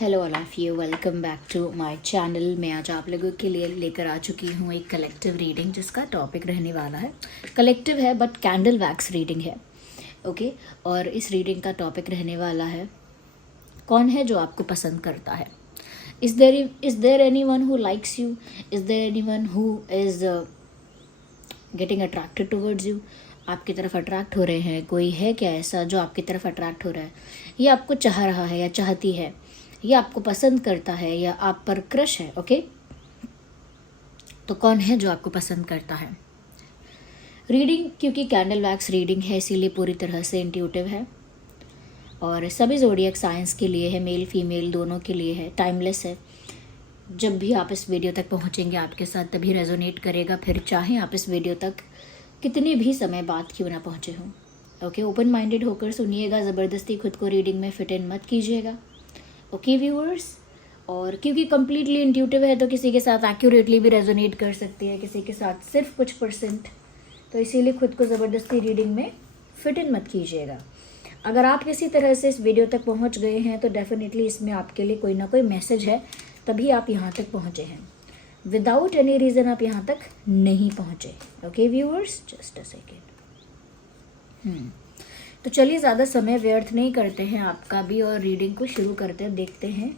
Hello all of you, welcome back to my channel. मैं आज आप लोगों के लिए लेकर आ चुकी हूँ एक कलेक्टिव रीडिंग जिसका टॉपिक रहने वाला है, कलेक्टिव है बट कैंडल वैक्स रीडिंग है। ओके और इस रीडिंग का टॉपिक रहने वाला है, कौन है जो आपको पसंद करता है। Is there anyone who likes you, is there anyone who is getting attracted towards you. आपकी तरफ अट्रैक्ट हो रहे हैं, कोई है क्या ऐसा जो आपकी तरफ अट्रैक्ट हो रहा है, या आपको चाह रहा है या चाहती है, या आपको पसंद करता है या आप पर क्रश है। ओके तो कौन है जो आपको पसंद करता है। रीडिंग क्योंकि कैंडल वैक्स रीडिंग है इसीलिए पूरी तरह से इंट्यूटिव है और सभी ज़ोडिएक साइंस के लिए है, मेल फीमेल दोनों के लिए है, टाइमलेस है। जब भी आप इस वीडियो तक पहुंचेंगे आपके साथ तभी रेजोनेट करेगा, फिर चाहे आप इस वीडियो तक कितने भी समय बाद क्यों ना पहुंचे हों। ओके ओपन माइंडेड होकर सुनिएगा, ज़बरदस्ती खुद को रीडिंग में फिट इन मत कीजिएगा। ओके व्यूअर्स, और क्योंकि कम्प्लीटली इंट्यूटिव है तो किसी के साथ एक्यूरेटली भी रेजोनेट कर सकती है, किसी के साथ सिर्फ कुछ %, तो इसीलिए खुद को ज़बरदस्ती रीडिंग में फिट इन मत कीजिएगा। अगर आप किसी तरह से इस वीडियो तक पहुंच गए हैं तो डेफिनेटली इसमें आपके लिए कोई ना कोई मैसेज है, तभी आप यहाँ तक पहुँचे हैं। विदाउट एनी रीज़न आप यहाँ तक नहीं पहुँचे। Okay viewers, just a second. तो चलिए ज़्यादा समय व्यर्थ नहीं करते हैं आपका भी और रीडिंग को शुरू करते हैं। देखते हैं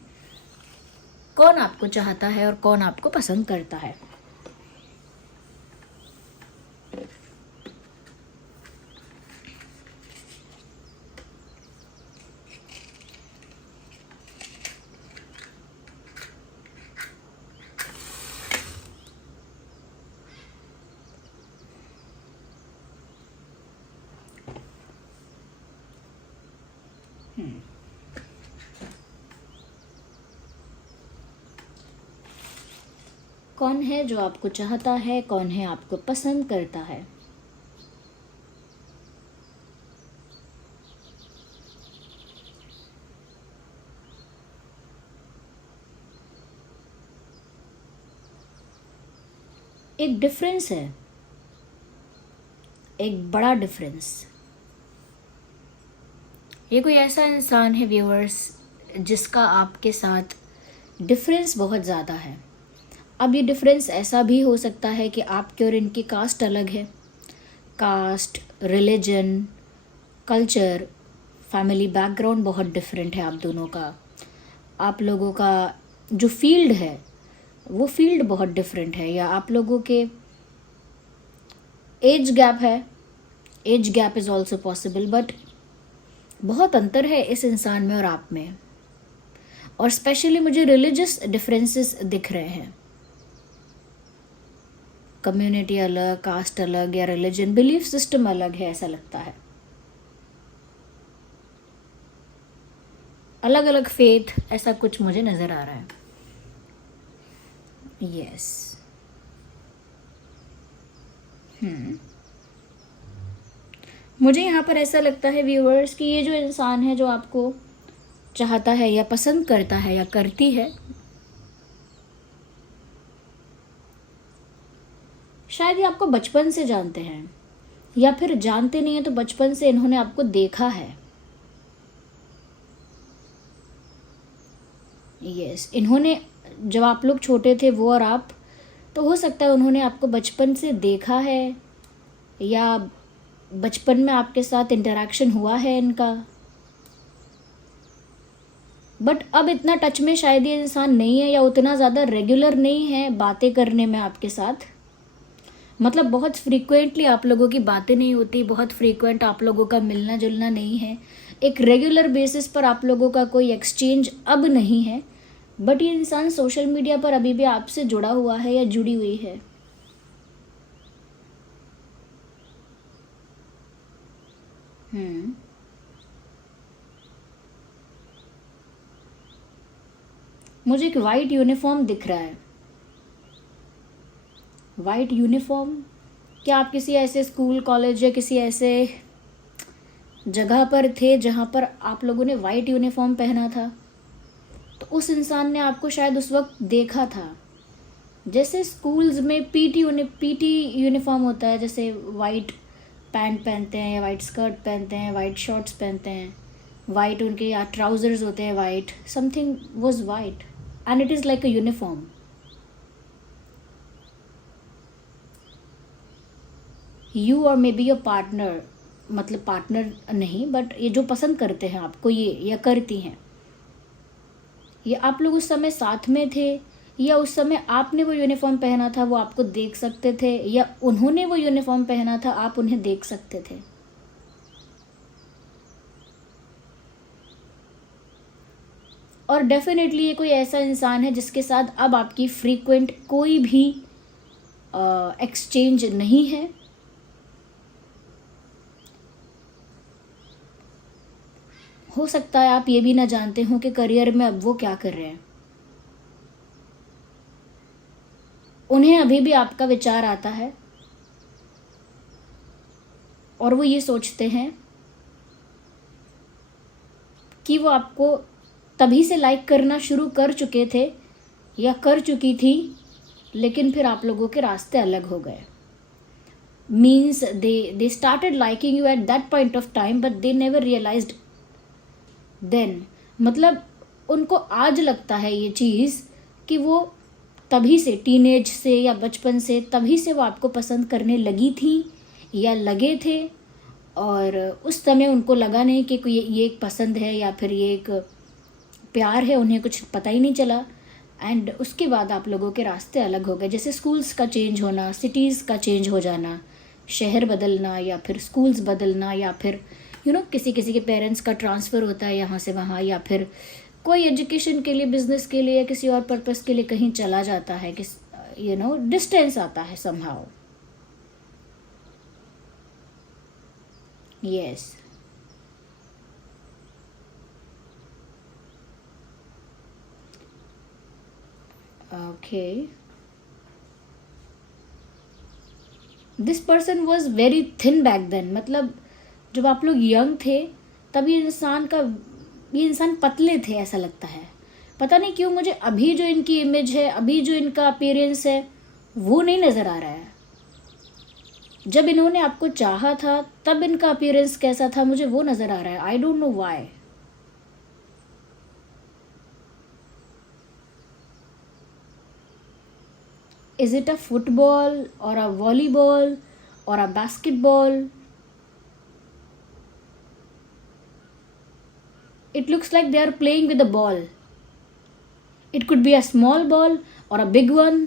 कौन आपको चाहता है और कौन आपको पसंद करता है। कौन है जो आपको चाहता है, कौन है आपको पसंद करता है। एक डिफरेंस है, एक बड़ा डिफरेंस। ये कोई ऐसा इंसान है व्यूअर्स जिसका आपके साथ डिफरेंस बहुत ज़्यादा है। अब ये डिफरेंस ऐसा भी हो सकता है कि आपके और इनकी कास्ट अलग है, caste, religion, culture, family background बहुत डिफरेंट है आप दोनों का। आप लोगों का जो फील्ड है वो फील्ड बहुत डिफरेंट है, या आप लोगों के एज गैप है, age gap is also possible, but बहुत अंतर है इस इंसान में और आप में। और स्पेशली मुझे रिलीजियस डिफरेंसेस दिख रहे हैं। कम्युनिटी अलग, कास्ट अलग, या रिलीजन, बिलीफ सिस्टम अलग है, ऐसा लगता है। अलग अलग फेथ, ऐसा कुछ मुझे नज़र आ रहा है। यस मुझे यहाँ पर ऐसा लगता है व्यूअर्स कि ये जो इंसान है जो आपको चाहता है या पसंद करता है या करती है, शायद ये आपको बचपन से जानते हैं, या फिर जानते नहीं हैं तो बचपन से इन्होंने आपको देखा है। यस इन्होंने, जब आप लोग छोटे थे वो और आप, तो हो सकता है उन्होंने आपको बचपन से देखा है या बचपन में आपके साथ इंटरेक्शन हुआ है इनका, बट अब इतना टच में शायद ये इंसान नहीं है, या उतना ज़्यादा रेगुलर नहीं है बातें करने में आपके साथ। मतलब बहुत फ्रीक्वेंटली आप लोगों की बातें नहीं होती, बहुत फ्रीक्वेंट आप लोगों का मिलना जुलना नहीं है, एक रेगुलर बेसिस पर आप लोगों का कोई एक्सचेंज अब नहीं है। बट ये इंसान सोशल मीडिया पर अभी भी आपसे जुड़ा हुआ है या जुड़ी हुई है। मुझे एक वाइट यूनिफॉर्म दिख रहा है। वाइट यूनिफॉर्म, क्या आप किसी ऐसे स्कूल, कॉलेज या किसी ऐसे जगह पर थे जहाँ पर आप लोगों ने वाइट यूनिफॉर्म पहना था? तो उस इंसान ने आपको शायद उस वक्त देखा था। जैसे स्कूल्स में पीटी यूनिफॉर्म होता है, जैसे वाइट पैंट पहनते हैं या वाइट स्कर्ट पहनते हैं, वाइट शॉर्ट्स पहनते हैं, वाइट उनके या ट्राउजर्स होते हैं white, something was white and it is like a uniform. You और मे बी योर पार्टनर, मतलब पार्टनर नहीं बट ये जो पसंद करते हैं आपको ये या करती हैं, ये आप लोग उस समय साथ में थे या उस समय आपने वो यूनिफॉर्म पहना था वो आपको देख सकते थे, या उन्होंने वो यूनिफॉर्म पहना था आप उन्हें देख सकते थे. और डेफिनेटली ये कोई ऐसा इंसान है जिसके साथ अब आपकी फ्रीक्वेंट कोई भी एक्सचेंज नहीं है. हो सकता है आप ये भी ना जानते हो कि करियर में अब वो क्या कर रहे हैं. उन्हें अभी भी आपका विचार आता है और वो ये सोचते हैं कि वो आपको तभी से लाइक करना शुरू कर चुके थे या कर चुकी थी, लेकिन फिर आप लोगों के रास्ते अलग हो गए. Means they started liking you at that point of time but they never realized then. मतलब उनको आज लगता है ये चीज़ कि वो तभी से टीनेज से या बचपन से तभी से वो आपको पसंद करने लगी थी या लगे थे, और उस समय उनको लगा नहीं कि कोई ये एक पसंद है या फिर ये एक प्यार है, उन्हें कुछ पता ही नहीं चला. एंड उसके बाद आप लोगों के रास्ते अलग हो गए. जैसे स्कूल्स का चेंज होना, सिटीज़ का चेंज हो जाना, शहर बदलना या फिर स्कूल्स बदलना, या फिर किसी किसी के पेरेंट्स का ट्रांसफ़र होता है यहाँ से वहाँ, या फिर कोई एजुकेशन के लिए, बिजनेस के लिए या किसी और पर्पस के लिए कहीं चला जाता है, किस डिस्टेंस आता है somehow. Yes. Okay. This person was very thin back then. मतलब जब आप लोग यंग थे तब ये इंसान पतले थे ऐसा लगता है. पता नहीं क्यों मुझे अभी जो इनकी इमेज है, अभी जो इनका अपीयरेंस है वो नहीं नज़र आ रहा है. जब इन्होंने आपको चाहा था तब इनका अपीयरेंस कैसा था मुझे वो नज़र आ रहा है. I don't know why. Is it a football or a volleyball or a basketball? It looks like they are playing with a ball. It could be a small ball or a big one.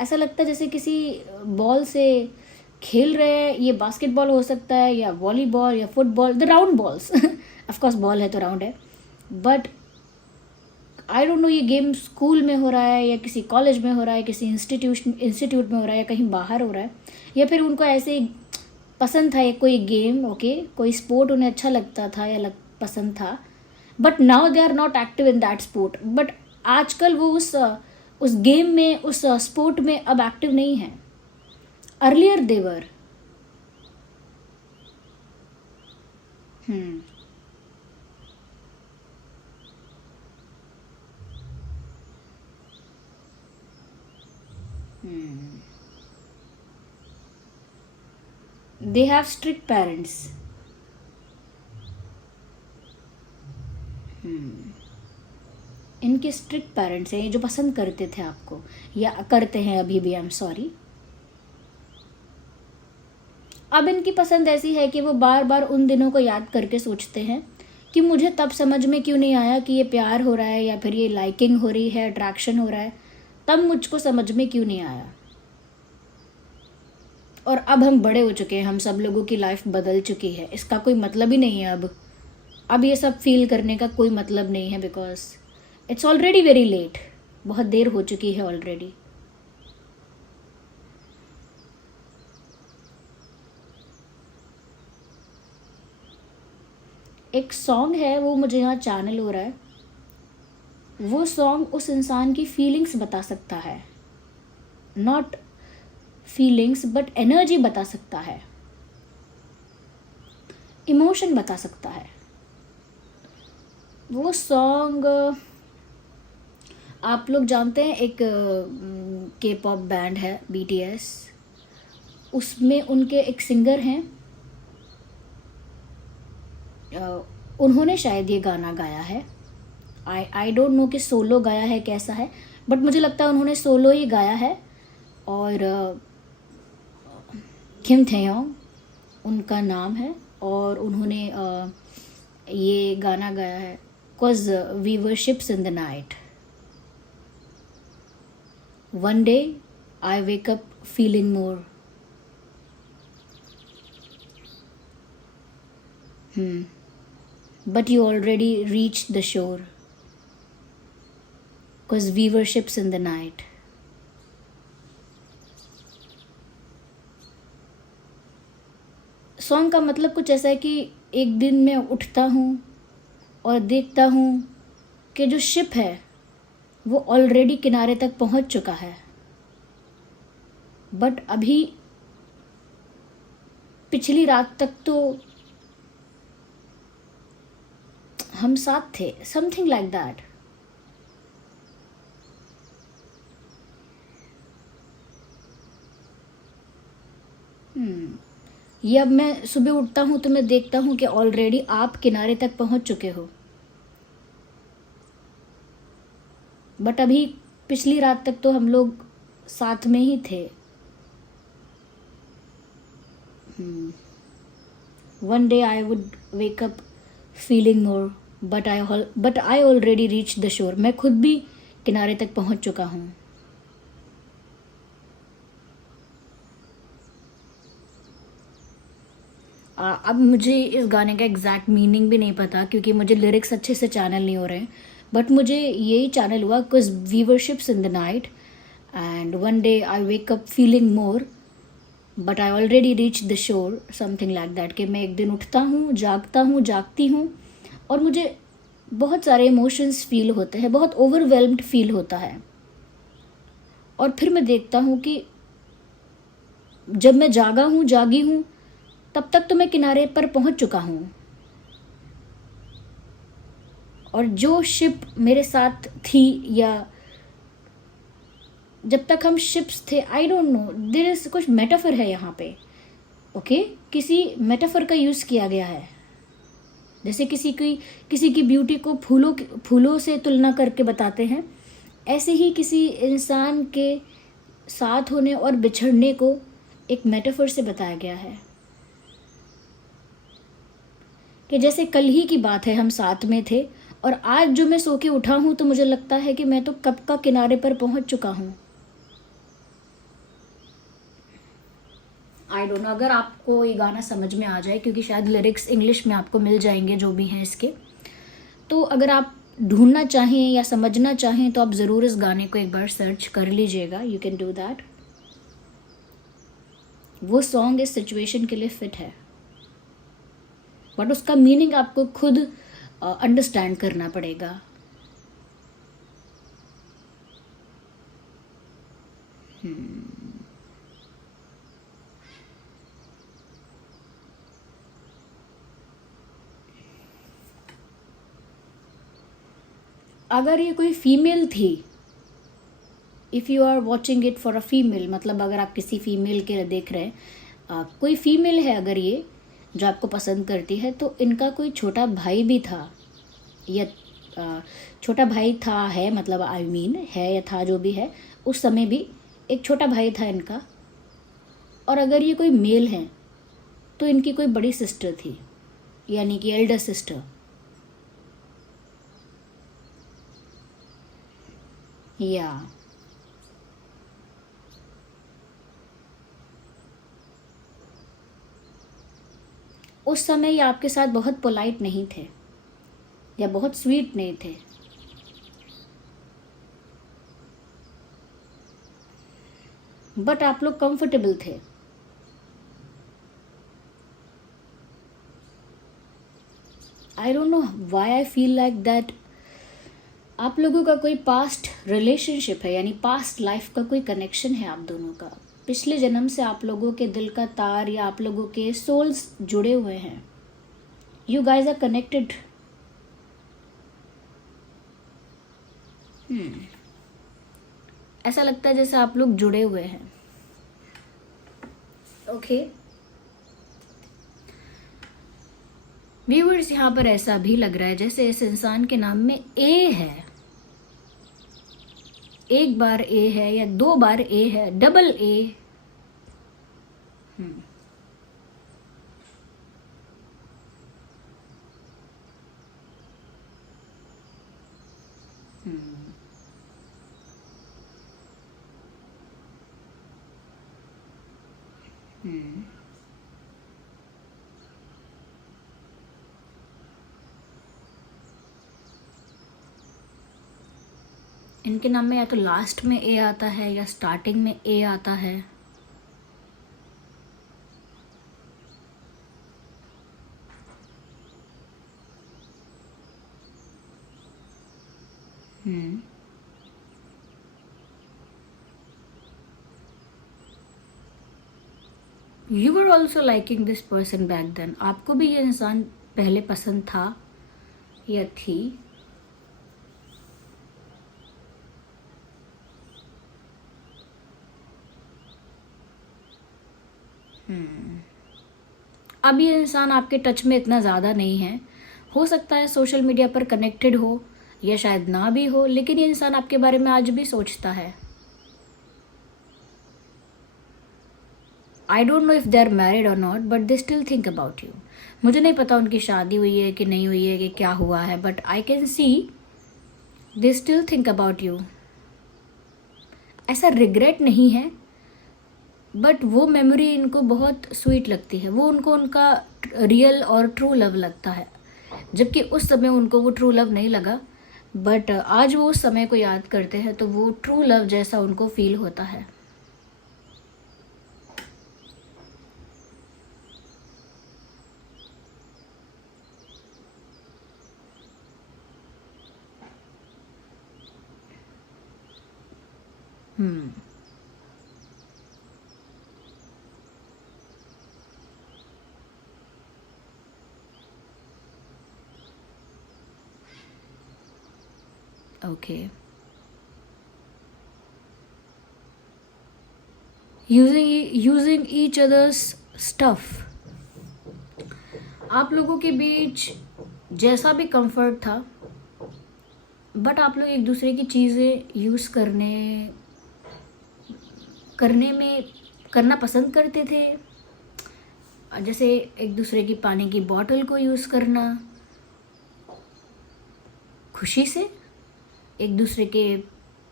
ऐसा लगता है जैसे किसी ball से खेल रहे हैं. ये बास्केटबॉल हो सकता है या वॉलीबॉल या football, the round balls. Of course ball है तो राउंड है, बट आई डोंट नो ये गेम स्कूल में हो रहा है या किसी कॉलेज में हो रहा है, किसी इंस्टीट्यूट में हो रहा है या कहीं बाहर हो रहा है, या फिर उनको ऐसे पसंद था कोई गेम. ओके, कोई स्पोर्ट उन्हें अच्छा लगता था या पसंद था, but now they are not active in that sport. But आजकल वो उस गेम में, उस स्पोर्ट में अब एक्टिव नहीं है. Earlier they were. They have strict parents. इनके स्ट्रिक्ट पेरेंट्स हैं जो पसंद करते थे आपको या करते हैं अभी भी. I am sorry. अब इनकी पसंद ऐसी है कि वो बार बार उन दिनों को याद करके सोचते हैं कि मुझे तब समझ में क्यों नहीं आया कि ये प्यार हो रहा है या फिर ये लाइकिंग हो रही है, अट्रैक्शन हो रहा है, तब मुझको समझ में क्यों नहीं आया. और अब हम बड़े हो चुके हैं, हम सब लोगों की लाइफ बदल चुकी है. इसका कोई मतलब ही नहीं है. अब ये सब फील करने का कोई मतलब नहीं है, because it's already very late. बहुत देर हो चुकी है ऑलरेडी. एक सॉन्ग है वो मुझे यहाँ चैनल हो रहा है, वो सॉन्ग उस इंसान की फीलिंग्स बता सकता है. नॉट फीलिंग्स बट एनर्जी बता सकता है, इमोशन बता सकता है. वो सॉन्ग आप लोग जानते हैं, एक के पॉप बैंड है BTS, उसमें उनके एक सिंगर हैं उन्होंने शायद ये गाना गाया है। आई डोंट नो कि सोलो गाया है कैसा है, बट मुझे लगता है उन्होंने सोलो ही गाया है। और किम थेयोंग उनका नाम है, और उन्होंने ये गाना गाया है cause we were ships in the night, one day I wake up feeling more. But you already reach the shore cause we were ships in the night। Song का मतलब कुछ ऐसा है कि एक दिन मैं उठता हूँ और देखता हूँ कि जो शिप है वो ऑलरेडी किनारे तक पहुँच चुका है, बट अभी पिछली रात तक तो हम साथ थे, समथिंग लाइक दैट। ये अब मैं सुबह उठता हूँ तो मैं देखता हूँ कि ऑलरेडी आप किनारे तक पहुँच चुके हो, बट अभी पिछली रात तक तो हम लोग साथ में ही थे। One day I would wake up feeling more but I already reach the शोर। मैं खुद भी किनारे तक पहुँच चुका हूँ। अब मुझे इस गाने का एग्जैक्ट मीनिंग भी नहीं पता, क्योंकि मुझे लिरिक्स अच्छे से चैनल नहीं हो रहे हैं, बट मुझे यही चैनल हुआ because we were ships in the night and one day I wake up feeling more but I already reach the shore, something like that. कि मैं एक दिन उठता हूँ, जागती हूँ और मुझे बहुत सारे इमोशंस फील होते हैं, बहुत ओवरवेल्म्ड फील होता है, और फिर मैं देखता हूँ कि जब मैं जागी हूँ तब तक तो मैं किनारे पर पहुंच चुका हूँ, और जो शिप मेरे साथ थी या जब तक हम शिप्स थे, I don't know, there is कुछ मेटाफर है यहाँ पे। ओके किसी मेटाफर का यूज़ किया गया है, जैसे किसी की ब्यूटी को फूलों से तुलना करके बताते हैं, ऐसे ही किसी इंसान के साथ होने और बिछड़ने को एक मेटाफर से बताया गया है। कि जैसे कल ही की बात है, हम साथ में थे, और आज जो मैं सो के उठा हूँ तो मुझे लगता है कि मैं तो कब का किनारे पर पहुँच चुका हूँ। आई डोंट नो अगर आपको ये गाना समझ में आ जाए, क्योंकि शायद लिरिक्स इंग्लिश में आपको मिल जाएंगे जो भी हैं इसके, तो अगर आप ढूंढना चाहें या समझना चाहें तो आप ज़रूर इस गाने को एक बार सर्च कर लीजिएगा। You can do that. वो सॉन्ग इस सिचुएशन के लिए फिट है, बट उसका मीनिंग आपको खुद अंडरस्टैंड करना पड़ेगा। अगर ये कोई फीमेल थी, if you are watching it for a female, मतलब अगर आप किसी फीमेल के देख रहे हैं, कोई फीमेल है अगर ये जो आपको पसंद करती है, तो इनका कोई छोटा भाई भी था, या छोटा भाई था, है, मतलब आई मीन है या था, जो भी है, उस समय भी एक छोटा भाई था इनका। और अगर ये कोई मेल हैं तो इनकी कोई बड़ी सिस्टर थी, यानी कि एल्डर सिस्टर। या उस समय ये आपके साथ बहुत पोलाइट नहीं थे या बहुत स्वीट नहीं थे, बट आप लोग कंफर्टेबल थे। I don't know why I feel like that आप लोगों का कोई पास्ट रिलेशनशिप है, यानी पास्ट लाइफ का कोई कनेक्शन है आप दोनों का। पिछले जन्म से आप लोगों के दिल का तार या आप लोगों के सोल्स जुड़े हुए हैं। You guys are connected. ऐसा लगता है जैसे आप लोग जुड़े हुए हैं। ओके व्यूअर्स, यहाँ पर ऐसा भी लग रहा है जैसे इस इंसान के नाम में ए है। एक बार ए है या दो बार ए है, डबल ए। हम्म हम्म हम्म इनके नाम में या तो लास्ट में ए आता है या स्टार्टिंग में ए आता है। Hmm you were also liking this person back then. आपको भी ये इंसान पहले पसंद था या थी। अब ये इंसान आपके टच में इतना ज़्यादा नहीं है। हो सकता है सोशल मीडिया पर कनेक्टेड हो या शायद ना भी हो, लेकिन ये इंसान आपके बारे में आज भी सोचता है। I don't know if they are married और not, but they still think about you. मुझे नहीं पता उनकी शादी हुई है कि नहीं हुई है कि क्या हुआ है, but I can see they still think about you. ऐसा रिग्रेट नहीं है, बट वो मेमोरी इनको बहुत स्वीट लगती है। वो उनको उनका रियल और ट्रू लव लगता है, जबकि उस समय उनको वो ट्रू लव नहीं लगा। बट आज वो उस समय को याद करते हैं तो वो ट्रू लव जैसा उनको फील होता है। Hmm okay. Using each others stuff. आप लोगों के बीच जैसा भी कंफर्ट था, बट आप लोग एक दूसरे की चीज़ें यूज़ करने में करना पसंद करते थे। जैसे एक दूसरे की पानी की बॉटल को यूज़ करना खुशी से, एक दूसरे के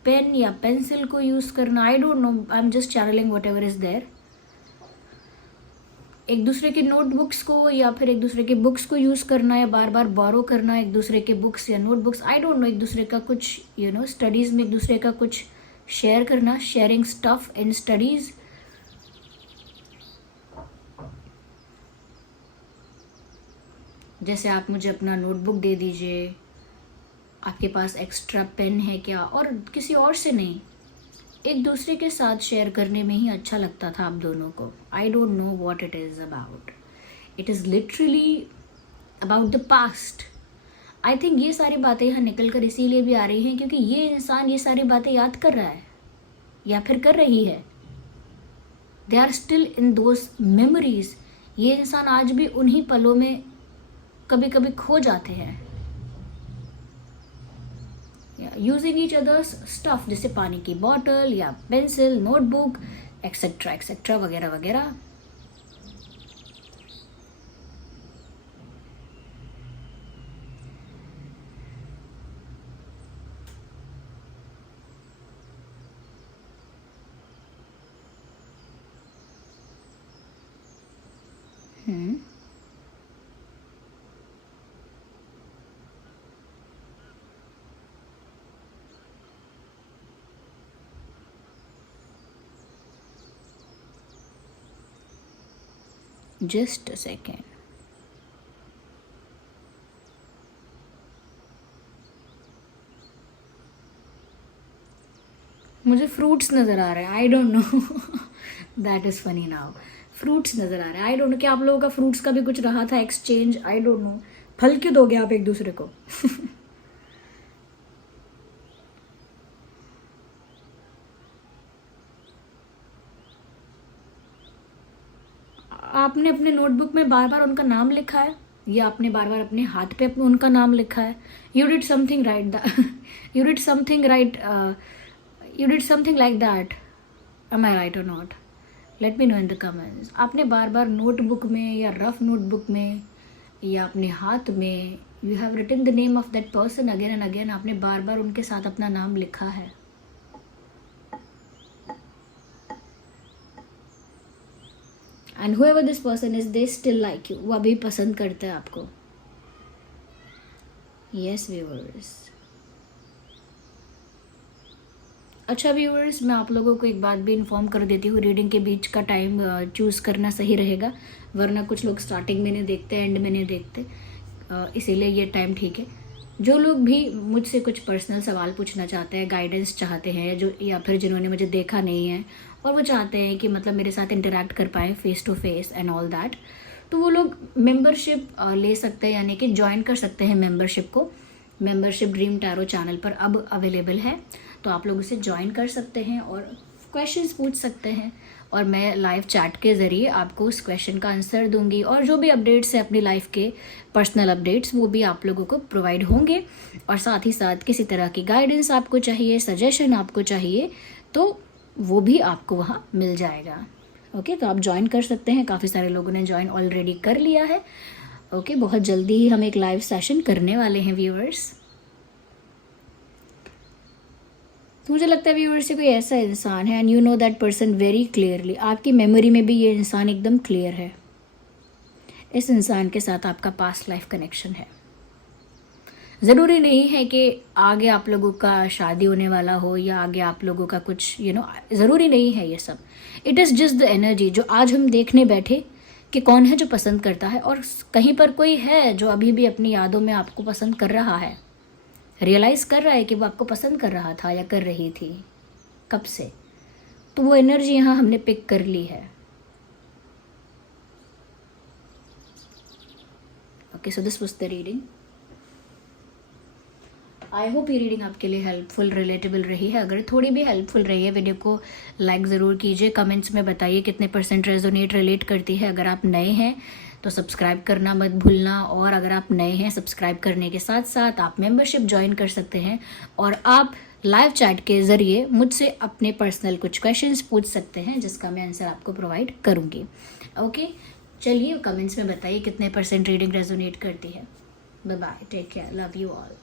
पेन या पेंसिल को यूज़ करना। I don't know, I am just channelling whatever is there. एक दूसरे के नोटबुक्स को या फिर एक दूसरे के बुक्स को यूज़ करना या बार बार बोरो करना एक दूसरे के बुक्स या नोटबुक्स। आई डोंट नो, एक दूसरे का कुछ स्टडीज़ में एक दूसरे का कुछ शेयर करना, शेयरिंग स्टफ इन स्टडीज़। जैसे आप मुझे अपना नोटबुक दे दीजिए, आपके पास एक्स्ट्रा पेन है क्या, और किसी और से नहीं, एक दूसरे के साथ शेयर करने में ही अच्छा लगता था आप दोनों को। आई don't know what it is about. It is literally about the past. I think ये सारी बातें यहाँ निकल कर इसीलिए भी आ रही हैं क्योंकि ये इंसान ये सारी बातें याद कर रहा है या फिर कर रही है। They are still in those memories. ये इंसान आज भी उन्हीं पलों में कभी कभी खो जाते हैं। यूजिंग ईच अदर्स स्टफ, जैसे पानी की बॉटल या पेंसिल, नोटबुक, एक्सेट्रा एक्सेट्रा वगैरह वगैरह। Just a second. मुझे फ्रूट्स नज़र आ रहे हैं। आई don't no, that is funny now. Fruits नज़र आ रहे हैं। आई डोंट नो क्या आप लोगों का फ्रूट्स का भी कुछ रहा था एक्सचेंज। आई डोंट नो, फल क्यों दोगे आप एक दूसरे को। आपने अपने नोटबुक में बार बार उनका नाम लिखा है। या आपने बार बार अपने हाथ पे उनका नाम लिखा है, you did something right you did something right, you did something like that, am I right और not, let me know in the comments. आपने बार बार नोटबुक में या रफ नोटबुक में या अपने हाथ में you have written the name of that person again and again, आपने बार बार उनके साथ अपना नाम लिखा है। And whoever this person is, they still like you, वो अभी पसंद करते हैं आपको। Yes viewers. अच्छा व्यूअर्स, मैं आप लोगों को एक बात भी इन्फॉर्म कर देती हूँ, रीडिंग के बीच का टाइम चूज़ करना सही रहेगा, वरना कुछ लोग स्टार्टिंग में नहीं देखते, एंड में नहीं देखते, इसीलिए ये टाइम ठीक है। जो लोग भी मुझसे कुछ पर्सनल सवाल पूछना चाहते हैं, गाइडेंस चाहते हैं, जो या फिर जिन्होंने मुझे देखा नहीं है और वो चाहते हैं कि मतलब मेरे साथ इंटरेक्ट कर पाएँ face to face and all that, तो वो लोग मेंबरशिप ले सकते हैं, यानी कि ज्वाइन कर सकते हैं मेंबरशिप को। मेंबरशिप ड्रीम टैरो चैनल पर अब अवेलेबल है, तो आप लोग उसे ज्वाइन कर सकते हैं और क्वेश्चंस पूछ सकते हैं, और मैं लाइव चैट के ज़रिए आपको उस क्वेश्चन का आंसर दूंगी, और जो भी अपडेट्स है अपनी लाइफ के पर्सनल अपडेट्स वो भी आप लोगों को प्रोवाइड होंगे। और साथ ही साथ किसी तरह की गाइडेंस आपको चाहिए, सजेशन आपको चाहिए, तो वो भी आपको वहाँ मिल जाएगा। ओके, तो आप ज्वाइन कर सकते हैं। काफ़ी सारे लोगों ने ज्वाइन ऑलरेडी कर लिया है। ओके, बहुत जल्दी ही हम एक लाइव सेशन करने वाले हैं व्यूअर्स। तो मुझे लगता है व्यूअर्स से कोई ऐसा इंसान है and you know that person very clearly, आपकी मेमोरी में भी ये इंसान एकदम क्लियर है। इस इंसान के साथ आपका पास्ट लाइफ कनेक्शन है। ज़रूरी नहीं है कि आगे आप लोगों का शादी होने वाला हो या आगे आप लोगों का कुछ ज़रूरी नहीं है ये सब। It is just the energy जो आज हम देखने बैठे कि कौन है जो पसंद करता है, और कहीं पर कोई है जो अभी भी अपनी यादों में आपको पसंद कर रहा है, रियलाइज़ कर रहा है कि वो आपको पसंद कर रहा था या कर रही थी कब से। तो वो एनर्जी यहाँ हमने पिक कर ली है। Okay, so this was the reading. I hope ये रीडिंग आपके लिए हेल्पफुल, रिलेटेबल रही है। अगर थोड़ी भी हेल्पफुल रही है, वीडियो को लाइक ज़रूर कीजिए, कमेंट्स में बताइए कितने % रेजोनेट रिलेट करती है। अगर आप नए हैं तो सब्सक्राइब करना मत भूलना, और अगर आप नए हैं सब्सक्राइब करने के साथ साथ आप मेंबरशिप ज्वाइन कर सकते हैं, और आप लाइव चैट के ज़रिए मुझसे अपने पर्सनल कुछ क्वेश्चंस पूछ सकते हैं जिसका मैं आंसर आपको प्रोवाइड करूँगी। ओके, चलिए कमेंट्स में बताइए कितने % रीडिंग रेजोनेट करती है। Bye bye, take care, love you all.